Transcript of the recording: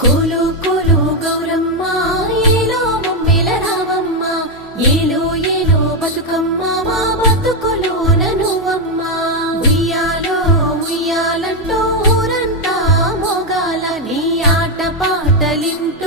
కోలు కోలు గౌరమ్మ ఏలో మమ్మెల రావమ్మ ఏలో ఏలో బతుకమ్మ మా బతుకులోన నువ్వమ్మ ఉయ్యాలో ఉయ్యాలంటూ ఊరంతా మోగాల నీ ఆట పాటలింటూ